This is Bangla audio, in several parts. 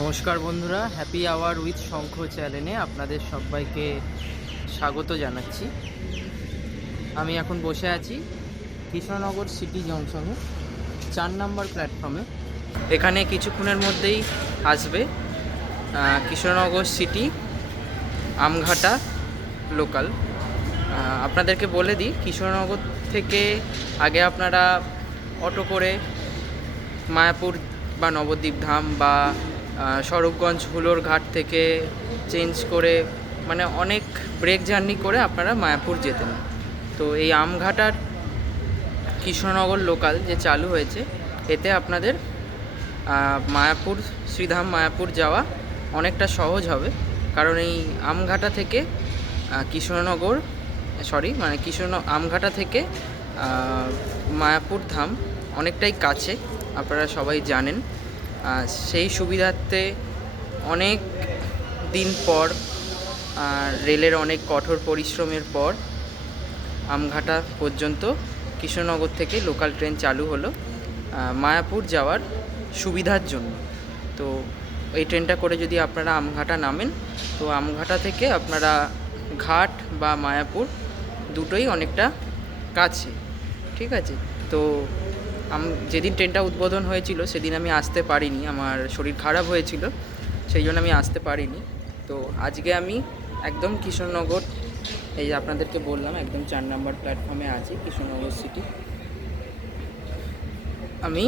নমস্কার বন্ধুরা হ্যাপি আওয়ার উইথ শঙ্খ চ্যানেলে আপনাদের সবাইকে স্বাগত জানাচ্ছি। আমি এখন বসে আছি কৃষ্ণনগর সিটি জংশনে, চার নাম্বার প্ল্যাটফর্মে এখানে কিছুক্ষণের মধ্যেই আসবে কৃষ্ণনগর সিটি, আমঘাটা লোকাল আপনাদেরকে বলে দিই, কৃষ্ণনগর থেকে আগে আপনারা অটো করে মায়াপুর বা নবদ্বীপ ধাম বা স্বরূপগঞ্জ হুলোর ঘাট থেকে চেঞ্জ করে মানে অনেক ব্রেক জার্নি করে আপনারা মায়াপুর যেতেন। তো এই আমঘাটার কৃষ্ণনগর লোকাল যে চালু হয়েছে, এতে আপনাদের মায়াপুর, শ্রীধাম মায়াপুর যাওয়া অনেকটা সহজ হবে। কারণ এই আমঘাটা থেকে কৃষ্ণনগর সরি মানে কৃষ্ণ আমঘাটা থেকে মায়াপুর ধাম অনেকটাই কাছে, আপনারা সবাই জানেন। সেই সুবিধার্থে অনেক দিন পর রেলের অনেক কঠোর পরিশ্রমের পর আমঘাটা পর্যন্ত কৃষ্ণনগর থেকে লোকাল ট্রেন চালু হলো মায়াপুর যাওয়ার সুবিধার জন্য। তো এই ট্রেনটা করে যদি আপনারা আমঘাটা নামেন, তো আমঘাটা থেকে আপনারা ঘাট বা মায়াপুর দুটোই অনেকটা কাছে, ঠিক আছে? তো যেদিন ট্রেনটা উদ্বোধন হয়েছিল, সেদিন আমি আসতে পারিনি। আমার শরীর খারাপ হয়েছিল, সেই জন্য আমি আসতে পারিনি। তো আজকে আমি একদম কৃষ্ণনগর, এই আপনাদেরকে বললাম, একদম চার নাম্বার প্ল্যাটফর্মে আছি, কৃষ্ণনগর সিটি। আমি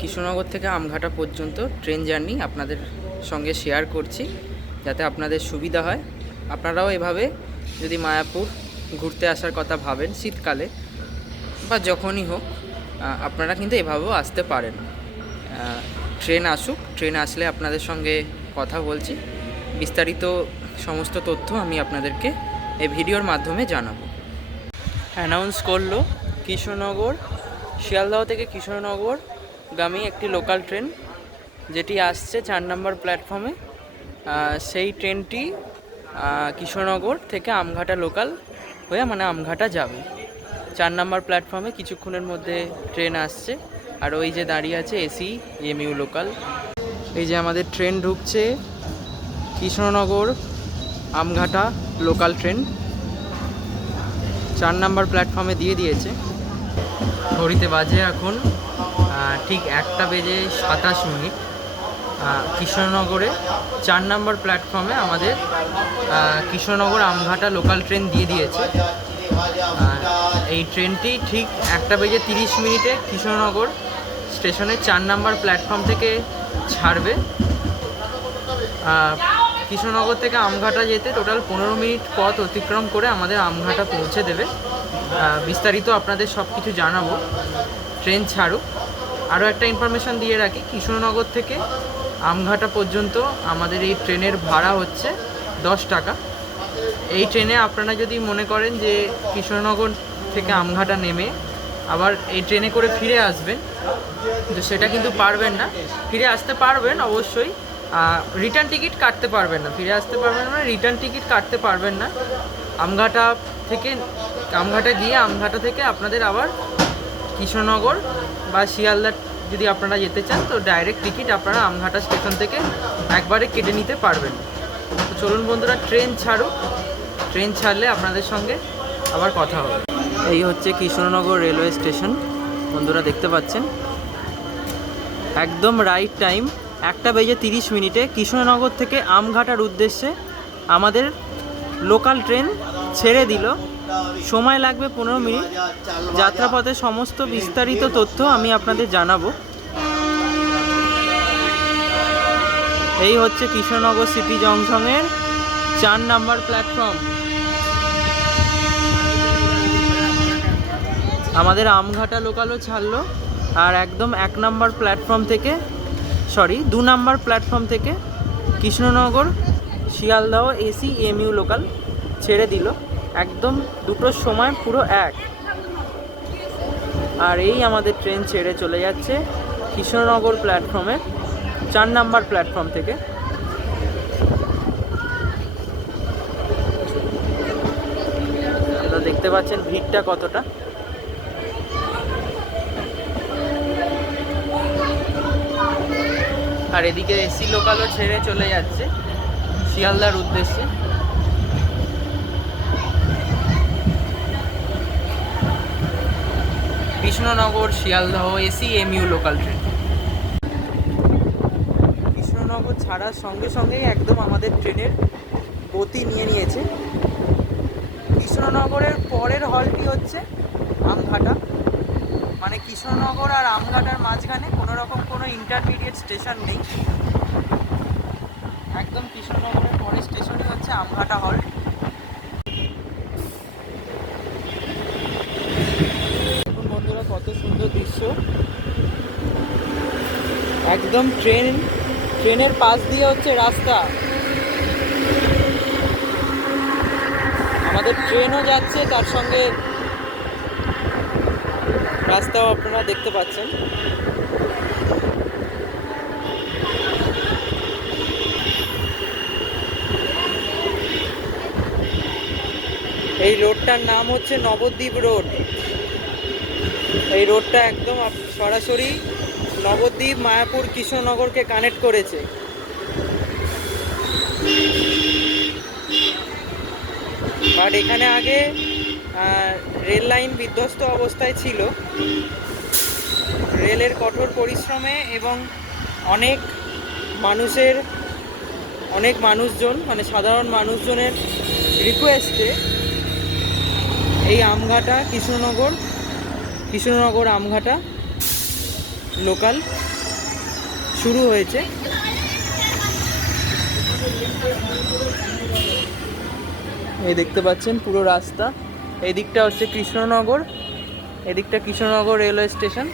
কৃষ্ণনগর থেকে আমঘাটা পর্যন্ত ট্রেন জার্নি আপনাদের সঙ্গে শেয়ার করছি, যাতে আপনাদের সুবিধা হয়। আপনারাও এভাবে যদি মায়াপুর ঘুরতে আসার কথা ভাবেন শীতকালে, বা যখনই হোক আপনারা কিন্তু এভাবেও আসতে পারেন। ট্রেন আসুক ট্রেন আসলে আপনাদের সঙ্গে কথা বলছি। বিস্তারিত সমস্ত তথ্য আমি আপনাদেরকে এই ভিডিওর মাধ্যমে জানাব। অ্যানাউন্স করল কৃষ্ণনগর শিয়ালদহ থেকে কৃষ্ণনগর গামী একটি লোকাল ট্রেন যেটি আসছে চার নম্বর প্ল্যাটফর্মে। সেই ট্রেনটি আহ, কৃষ্ণনগর থেকে আমঘাটা লোকাল হয়ে মানে আমঘাটা যাবে। চার নম্বর প্ল্যাটফর্মে কিছুক্ষণের মধ্যে ট্রেন আসছে। আর ওই যে দাঁড়িয়ে আছে এসি এমইউ লোকাল এই যে আমাদের ট্রেন ঢুকছে, কৃষ্ণনগর, আমঘাটা লোকাল ট্রেন চার নাম্বার প্ল্যাটফর্মে দিয়ে দিয়েছে। ঘড়িতে বাজে এখন ঠিক একটা বেজে সাতাশ মিনিট। কৃষ্ণনগরে চার নাম্বার প্ল্যাটফর্মে আমাদের কৃষ্ণনগর, আমঘাটা লোকাল ট্রেন দিয়ে দিয়েছে। এই ট্রেনটি ঠিক একটা বেজে তিরিশ মিনিটে কৃষ্ণনগর স্টেশনের চার নাম্বার প্ল্যাটফর্ম থেকে ছাড়বে। কৃষ্ণনগর থেকে আমঘাটা যেতে টোটাল পনেরো মিনিট পথ অতিক্রম করে আমাদের আমঘাটা পৌঁছে দেবে। বিস্তারিত আপনাদের সব কিছু জানাব। ট্রেন ছাড়ুক। আরও একটা ইনফরমেশান দিয়ে রাখি, কৃষ্ণনগর থেকে আমঘাটা পর্যন্ত আমাদের এই ট্রেনের ভাড়া হচ্ছে দশ টাকা। এই ট্রেনে আপনারা যদি মনে করেন যে কৃষ্ণনগর থেকে আমঘাটা নেমে আবার এই ট্রেনে করে ফিরে আসবেন। তো সেটা কিন্তু পারবেন না। ফিরে আসতে পারবেন অবশ্যই। রিটার্ন টিকিট কাটতে পারবেন না। ফিরে আসতে পারবেন না রিটার্ন টিকিট কাটতে পারবেন না। আমঘাটা থেকে, আমঘাটা গিয়ে আমঘাটা থেকে আপনাদের আবার কৃষ্ণনগর বা শিয়ালদা যদি আপনারা যেতে চান, তো ডাইরেক্ট টিকিট আপনারা আমঘাটা স্টেশন থেকে একবারে কেটে নিতে পারবেন। তো চলুন বন্ধুরা, ট্রেন ছাড়ুক। ট্রেন ছাড়লে আপনাদের সঙ্গে আবার কথা হবে। এই হচ্ছে কৃষ্ণনগর রেলওয়ে স্টেশন। বন্ধুরা দেখতে পাচ্ছেন? একদম রাইট টাইম একটা বেজে তিরিশ মিনিটে কৃষ্ণনগর থেকে আমঘাটার উদ্দেশ্যে আমাদের লোকাল ট্রেন ছেড়ে দিল। সময় লাগবে পনেরো মিনিট। যাত্রাপথে সমস্ত বিস্তারিত তথ্য আমি আপনাদের জানাব। এই হচ্ছে কৃষ্ণনগর সিটি জংশনের চার নাম্বার প্ল্যাটফর্ম আমাদের আমঘাটা লোকালও ছাড়লো আর একদম এক নাম্বার প্ল্যাটফর্ম থেকে সরি দু নাম্বার প্ল্যাটফর্ম থেকে Krishnanagar, Sealdah AC EMU local ছেড়ে দিল। একদম দুটোর সময় পুরো এক। আর এই আমাদের ট্রেন ছেড়ে চলে যাচ্ছে কৃষ্ণনগর প্ল্যাটফর্মে চার নাম্বার প্ল্যাটফর্ম থেকে। দেখতে পাচ্ছেন ভিড়টা কতটা। আর এদিকে এসি লোকালও ছেড়ে চলে যাচ্ছে, শিয়ালদার উদ্দেশ্যে। Krishnanagar, Sealdah, AC, EMU local train Krishnanagar ছাড়ার সঙ্গে সঙ্গেই একদম আমাদের ট্রেনের গতি নিয়ে নিয়েছে। কৃষ্ণনগরের পরের হলটি হচ্ছে আমঘাটা। মানে কৃষ্ণনগর আর আমঘাটার মাঝখানে কোনো রকম কোনো ইন্টারমিডিয়েট স্টেশন নেই। একদম কৃষ্ণনগরের পরের স্টেশনই হচ্ছে আমঘাটা হল দেখুন বন্ধুরা, কত সুন্দর দৃশ্য। একদম ট্রেন ট্রেনের পাশ দিয়ে হচ্ছে রাস্তা। আমাদের ট্রেনও যাচ্ছে, তার সঙ্গে রাস্তাও আপনারা দেখতে পাচ্ছেন। এই রোডটার নাম হচ্ছে নবদ্বীপ রোড। এই রোডটা একদম সরাসরি নবদ্বীপ, মায়াপুর, কৃষ্ণনগরকে কানেক্ট করেছে। বাট এখানে আগে রেল লাইন বিধ্বস্ত অবস্থায় ছিল। রেলের কঠোর পরিশ্রমে এবং অনেক মানুষের, অনেক মানুষজন মানে সাধারণ মানুষজনের রিকোয়েস্টে এই আমঘাটা কৃষ্ণনগর কৃষ্ণনগর আমঘাটা লোকাল শুরু হয়েছে। এই দেখতে পাচ্ছেন পুরো রাস্তা। এই দিকটা হচ্ছে কৃষ্ণনগর, এদিকটা কৃষ্ণনগর রেলওয়ে স্টেশন।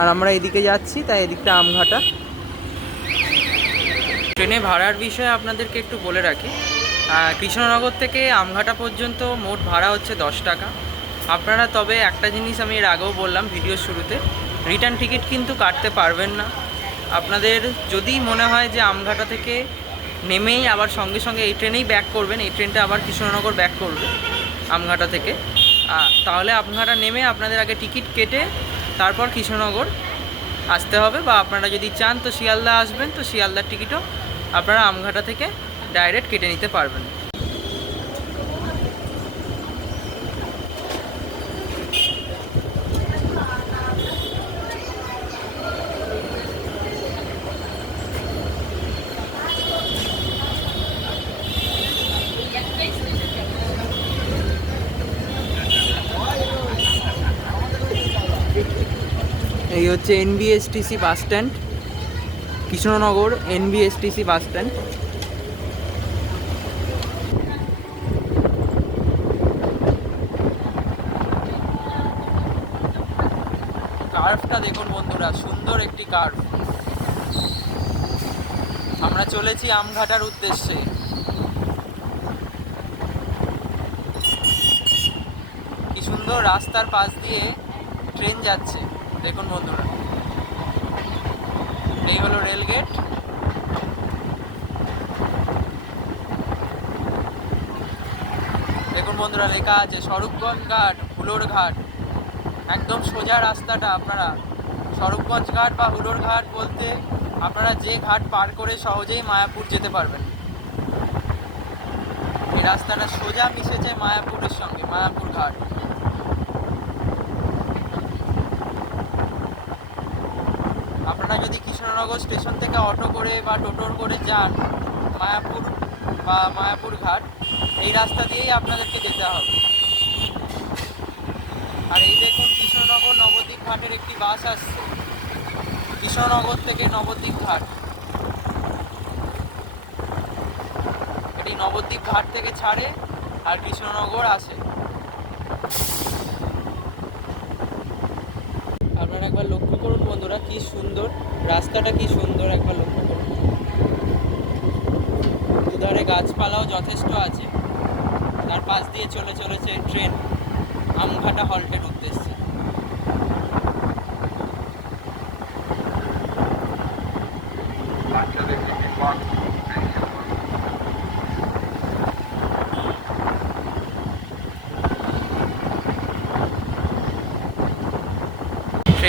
আর আমরা এদিকে যাচ্ছি, তাই এদিকটা আমঘাটা। ট্রেনে ভাড়ার বিষয়ে আপনাদেরকে একটু বলে রাখি। কৃষ্ণনগর থেকে আমঘাটা পর্যন্ত মোট ভাড়া হচ্ছে দশ টাকা। আপনারা তবে একটা জিনিস আমি এর আগেও বললাম ভিডিও শুরুতে, রিটার্ন টিকিট কিন্তু কাটতে পারবেন না। আপনাদের যদি মনে হয় যে আমঘাটা থেকে নেমেই আবার সঙ্গে সঙ্গে এই ট্রেনেই ব্যাক করবেন, এই ট্রেনটা আবার কৃষ্ণনগর ব্যাক করবে। আমঘাটা থেকে। তাহলে আমঘাটা নেমে আপনাদের আগে টিকিট কেটে তারপর কৃষ্ণনগর আসতে হবে বা আপনারা যদি চান তো শিয়ালদা আসবেন, তো শিয়ালদার টিকিটও আপনারা আমঘাটা থেকে ডাইরেক্ট কেটে নিতে পারবেন এই হচ্ছে NBSTC bus stand Krishnanagar NBSTC bus stand কার্ভটা দেখুন বন্ধুরা, সুন্দর একটি কার্ভ আমরা চলেছি আমঘাটার উদ্দেশ্যে। কি সুন্দর রাস্তার পাশ দিয়ে ট্রেন যাচ্ছে। দেখুন বন্ধুরা। এই হলো রেল গেট দেখুন বন্ধুরা, লেখা আছে স্বরূপগঞ্জ ঘাট, হুলোর ঘাট। একদম সোজা রাস্তাটা আপনারা স্বরূপগঞ্জ ঘাট বা হুলোর ঘাট বলতে আপনারা যে ঘাট পার করে সহজেই মায়াপুর যেতে পারবেন। এই রাস্তাটা সোজা মিশেছে মায়াপুরের সঙ্গে, মায়াপুর ঘাট আপনারা যদি স্টেশন থেকে অটো করে বা টোটোর করে যান মায়াপুর বা মায়াপুর ঘাট, এই রাস্তা দিয়েই আপনাদেরকে যেতে হবে। আর এই দেখুন কৃষ্ণনগর নবদ্বীপ ঘাটের একটি বাস আসছে। কৃষ্ণনগর থেকে নবদ্বীপ ঘাট। এটি নবদ্বীপ ঘাট থেকে ছাড়ে আর কৃষ্ণনগর আসে আপনারা একবার লক্ষ্য করুন বন্ধুরা, কি সুন্দর। রাস্তাটা কি সুন্দর একবার লক্ষ্য করুন। দুধারে গাছপালাও যথেষ্ট আছে। তার পাশ দিয়ে চলে চলেছে ট্রেন। আমঘাটা হল্টের উদ্দেশ্যে।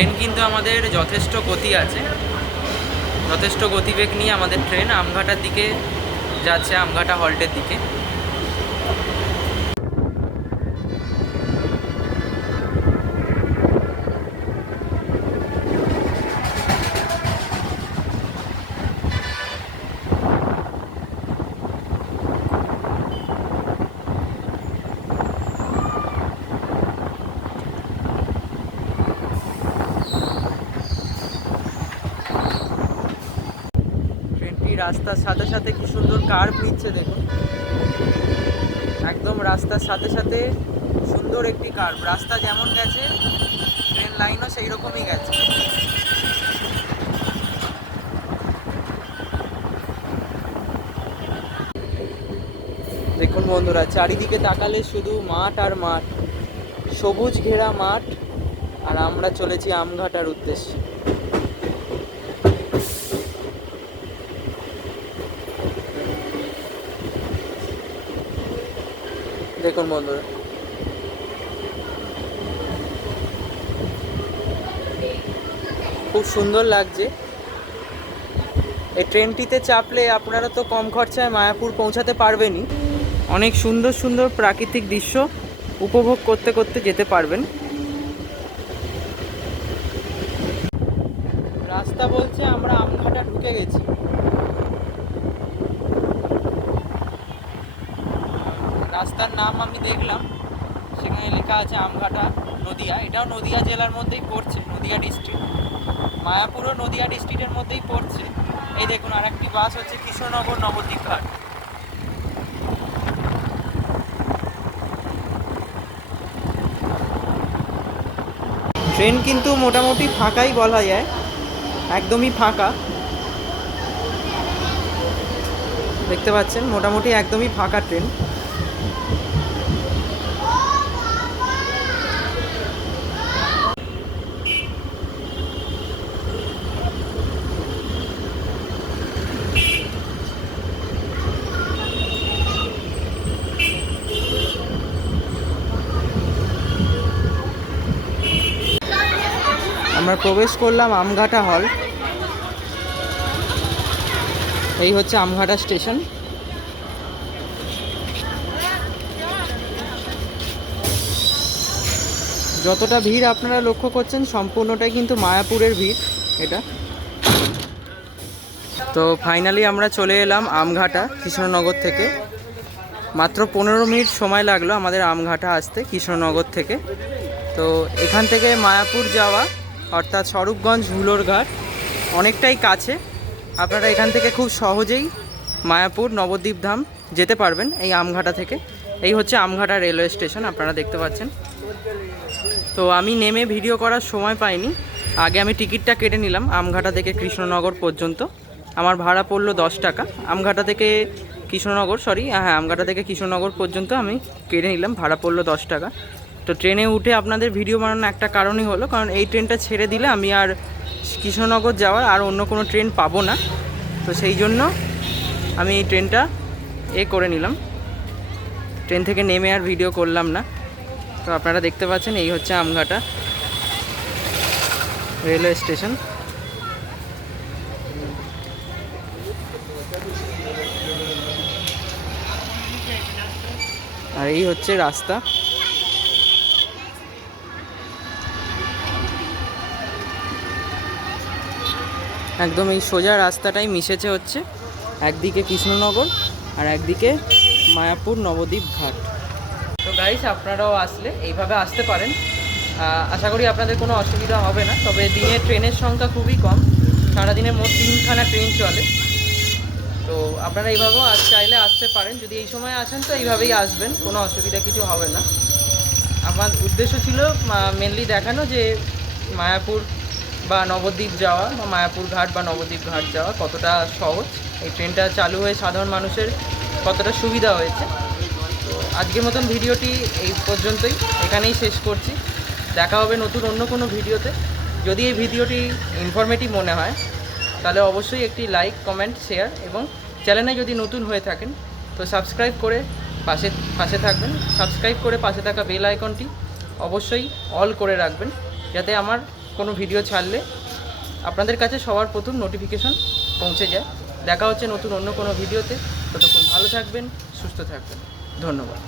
ট্রেন কিন্তু আমাদের যথেষ্ট গতি আছে। যথেষ্ট গতিবেগ নিয়ে আমাদের ট্রেন আমঘাটার দিকে যাচ্ছে, আমঘাটা হল্টের দিকে ট্রেনটি রাস্তার সাথে সাথে কি সুন্দর কার্ভ নিচ্ছে দেখুন। একদম রাস্তার সাথে সাথে সুন্দর একটি কার্ভ রাস্তা যেমন গেছে ট্রেন লাইনও সেই রকমই গেছে। দেখুন বন্ধুরা, চারিদিকে তাকালে শুধু মাঠ আর মাঠ। সবুজ ঘেরা মাঠ, আর আমরা চলেছি আমঘাটার উদ্দেশ্যে। দেখুন বন্ধুরা খুব সুন্দর লাগছে। এই ট্রেনটিতে চাপলে আপনারা তো কম খরচায় মায়াপুর পৌঁছাতে পারবেনই। অনেক সুন্দর সুন্দর প্রাকৃতিক দৃশ্য উপভোগ করতে করতে যেতে পারবেন। রাস্তা বলছে আমরা আমঘাটা ঢুকে গেছি। রাস্তার নাম আমি দেখলাম। সেখানে লেখা আছে আমঘাটা নদিয়া। এটাও নদিয়া জেলার মধ্যেই পড়ছে, নদিয়া ডিস্ট্রিক্ট মায়াপুরও নদিয়া ডিস্ট্রিক্টের মধ্যেই পড়ছে। এই দেখুন আর একটি বাস হচ্ছে কৃষ্ণনগর নবদ্বীপ ঘাট। ট্রেন কিন্তু মোটামুটি ফাঁকাই বলা যায়। একদমই ফাঁকা। দেখতে পাচ্ছেন, মোটামুটি একদমই ফাঁকা ট্রেন। আমরা প্রবেশ করলাম আমঘাটা হল। এই হচ্ছে আমঘাটা স্টেশন। যতটা ভিড় আপনারা লক্ষ্য করছেন, সম্পূর্ণটাই কিন্তু মায়াপুরের ভিড়, এটা। তো ফাইনালি আমরা চলে এলাম আমঘাটা, কৃষ্ণনগর থেকে। মাত্র পনেরো মিনিট সময় লাগল আমাদের আমঘাটা আসতে, কৃষ্ণনগর থেকে। তো এখান থেকে মায়াপুর যাওয়া অর্থাৎ স্বরূপগঞ্জ হুলোর ঘাট, অনেকটাই কাছে। আপনারা এখান থেকে খুব সহজেই মায়াপুর নবদ্বীপ ধাম যেতে পারবেন এই আমঘাটা থেকে। এই হচ্ছে আমঘাটা রেলওয়ে স্টেশন, আপনারা দেখতে পাচ্ছেন। তো আমি নেমে ভিডিও করার সময় পাইনি। আগে আমি টিকিটটা কেটে নিলাম আমঘাটা থেকে কৃষ্ণনগর পর্যন্ত। আমার ভাড়া পড়ল দশ টাকা। আমঘাটা থেকে কৃষ্ণনগর সরি হ্যাঁ আমঘাটা থেকে কৃষ্ণনগর পর্যন্ত আমি কেটে নিলাম। ভাড়া পড়ল দশ টাকা। তো ট্রেনে উঠে আপনাদের ভিডিও বানানোর একটা কারণই হলো, কারণ এই ট্রেনটা ছেড়ে দিলে আমি আর কৃষ্ণনগর যাওয়ার আর অন্য কোনো ট্রেন পাবো না। তো সেই জন্য আমি এই ট্রেনটা এ করে নিলাম। ট্রেন থেকে নেমে আর ভিডিও করলাম না। তো আপনারা দেখতে পাচ্ছেন, এই হচ্ছে আমঘাটা রেলওয়ে স্টেশন। আর এই হচ্ছে রাস্তা। একদম এই সোজা রাস্তাটাই মিশেছে হচ্ছে। একদিকে কৃষ্ণনগর আর একদিকে মায়াপুর নবদ্বীপ ঘাট। তো গাইস আপনারাও আসলে এইভাবে আসতে পারেন। আশা করি আপনাদের কোনো অসুবিধা হবে না, তবে দিনে ট্রেনের সংখ্যা খুবই কম। সারাদিনে মোট তিনখানা ট্রেন চলে। তো আপনারা এইভাবেও আস চাইলে আসতে পারেন। যদি এই সময় আসেন তো এইভাবেই আসবেন, কোনো অসুবিধা কিছু হবে না। আমার উদ্দেশ্য ছিল মেনলি দেখানো যে মায়াপুর বা নবদ্বীপ যাওয়া, বা মায়াপুর ঘাট বা নবদ্বীপ ঘাট যাওয়া কতটা সহজ? এই ট্রেনটা চালু হয়ে সাধারণ মানুষের কতটা সুবিধা হয়েছে? তো আজকের মতন ভিডিওটি এই পর্যন্তই। এখানেই শেষ করছি। দেখা হবে নতুন অন্য কোনো ভিডিওতে। যদি এই ভিডিওটি ইনফরমেটিভ মনে হয়, তাহলে অবশ্যই একটি লাইক কমেন্ট শেয়ার এবং চ্যানেলে যদি নতুন হয়ে থাকেন, তো সাবস্ক্রাইব করে পাশে পাশে থাকবেন। সাবস্ক্রাইব করে পাশে থাকা বেল আইকনটি অবশ্যই অল করে রাখবেন, যাতে আমার কোনো ভিডিও ছাড়লে আপনাদের কাছে সবার প্রথম নোটিফিকেশন পৌঁছে যায়। দেখা হচ্ছে নতুন অন্য কোনো ভিডিওতে ততক্ষণ ভালো থাকবেন, সুস্থ থাকবেন। ধন্যবাদ।